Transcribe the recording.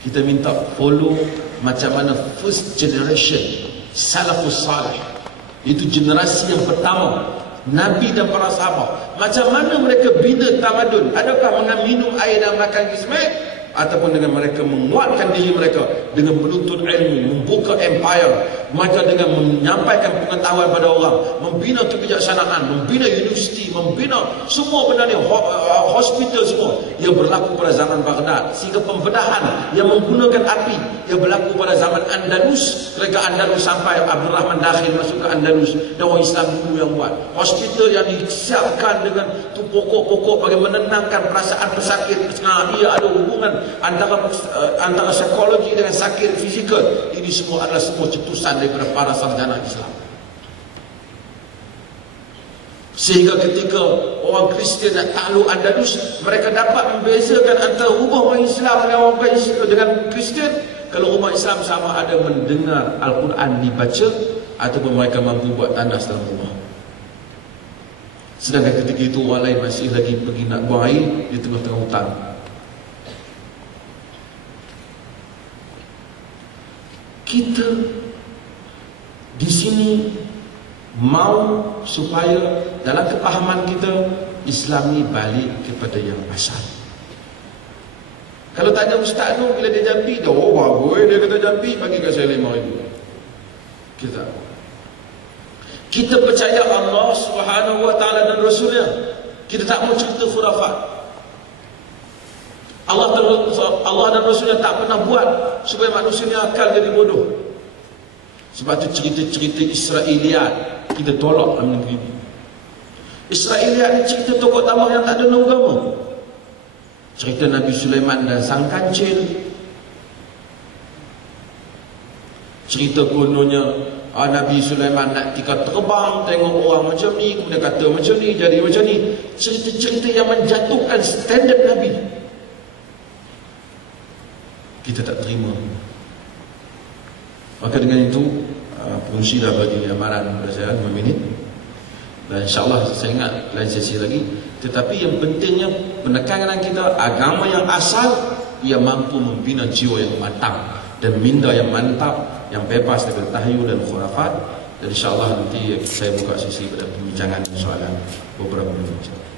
kita minta follow macam mana first generation salafus salih. Itu generasi yang pertama. Nabi dan para sahabat. Macam mana mereka bina tamadun? Adakah dengan minum air dan makan kismet ataupun dengan mereka menguatkan diri mereka dengan menuntut ilmu membuka empire. Mereka dengan menyampaikan pengetahuan pada orang membina kebijaksanaan membina universiti membina semua benda ni uh, hospital semua. Yang berlaku pada zaman Baghdad. Sehingga pembedahan yang menggunakan api yang berlaku pada zaman Andalus. Ketika Andalus sampai Abdul Rahman Dakhil masuk ke Andalus. Dan orang Islam dulu yang buat. Hospital yang disiapkan dengan tu pokok-pokok bagi menenangkan perasaan pesakit. Nah, ia ada hubungan antara uh, antara psikologi dengan sakit fizikal ini semua adalah semua cetusan daripada para sarjana Islam. Sehingga ketika orang Kristian nak takluk Andalus mereka dapat membezakan antara rumah orang Islam dengan orang Islam dengan Kristian kalau rumah Islam sama ada mendengar Al-Quran dibaca ataupun mereka mampu buat tandas dalam rumah. Sedangkan ketika itu orang lain masih lagi pergi nak buang air di tengah-tengah hutan kita di sini mau supaya dalam kepahaman kita Islam ni balik kepada yang asal. Kalau tanya Ustaz tu bila dia jampi, dia oh bagus dia kata jampi bagi kat saya lima ribu. Kita kita percaya Allah Subhanahu wa taala dan rasulnya. Kita tak mau cerita khurafat. Allah Allah dan Rasulnya tak pernah buat supaya manusia ni akal jadi bodoh. Sebab tu cerita-cerita Israeliat kita tolak dalam negeri ini. Israeliat ni cerita tokoh tamah yang tak ada agama. Cerita Nabi Sulaiman dan sang kancil. Cerita kononnya ah, Nabi Sulaiman nak tika terbang tengok orang macam ni kemudian kata macam ni jadi macam ni. Cerita-cerita yang menjatuhkan standard Nabi kita tak terima. Maka dengan itu fungsilah bagi amaran kepada saya 5 minit. Dan insyaAllah saya ingat lain sesi lagi. Tetapi yang pentingnya penekanan kita agama yang asal ia mampu membina jiwa yang matang dan minda yang mantap yang bebas dari tahayul dan khurafat. Dan insyaAllah nanti saya buka sesi pada pembincangan soalan beberapa minit